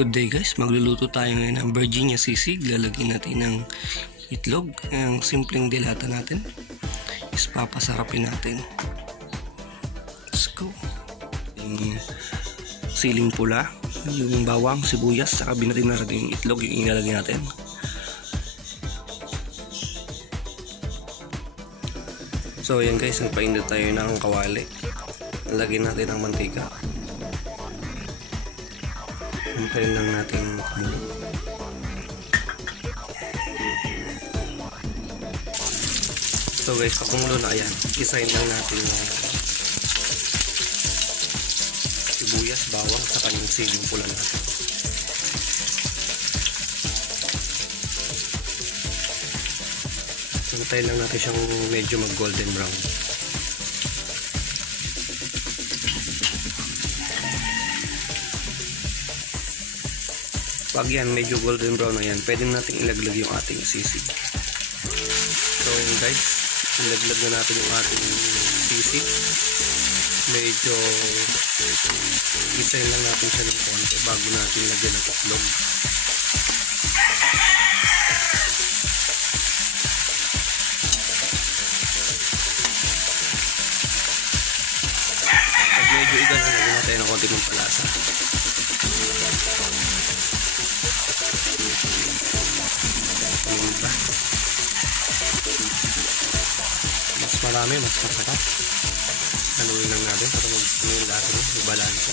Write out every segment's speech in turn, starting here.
Good day guys, magluluto tayo ngayon ng Virginia sisig. Lalagyan natin ng itlog. Ang simpleng dilata natin is papasarapin natin. Let's go. Yung siling pula, yung bawang, sibuyas, saka binatin natin yung itlog, yung ilalagay natin. So yan guys, nagpainit tayo ng kawali. Lagyan natin ng mantika. Hintayin lang natin kumulo. So guys, pag kumulo na yan, isahin lang natin yung sibuyas, bawang, saka yung siling pula natin. Hintayin lang natin siyang medyo mag golden brown. Pag yan medyo golden brown na yan, pwede natin ilaglag yung ating sisig. So guys, ilaglag na natin yung ating sisig. Medyo isayin lang natin siya ng konti bago natin lagyan ng itlog. Pag medyo igan, lagyan natin ng konti ng palasa. Mas marami, mas masarap. Haluin lang natin para yung lahat ng balanse.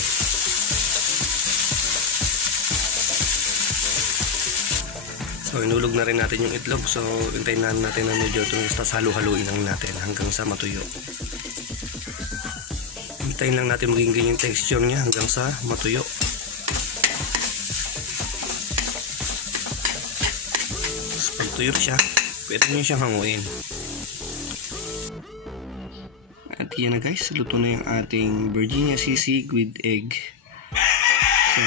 So inulog na rin natin yung itlog. So hintayin na natin na medyo ito, tapos halu-haluin lang natin hanggang sa matuyo. Hintayin lang natin maging ganyan texture niya hanggang sa matuyo. Pag tuyo siya, pwede nyo siyang hanguin. At yan na guys, luto na yung ating Virginia sisig with egg. So,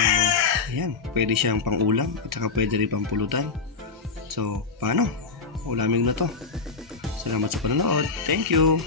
ayan, pwede siyang pang ulam at saka pwede rin pang pulutan. So, paano? Ulamin na to. Salamat sa panonood. Thank you!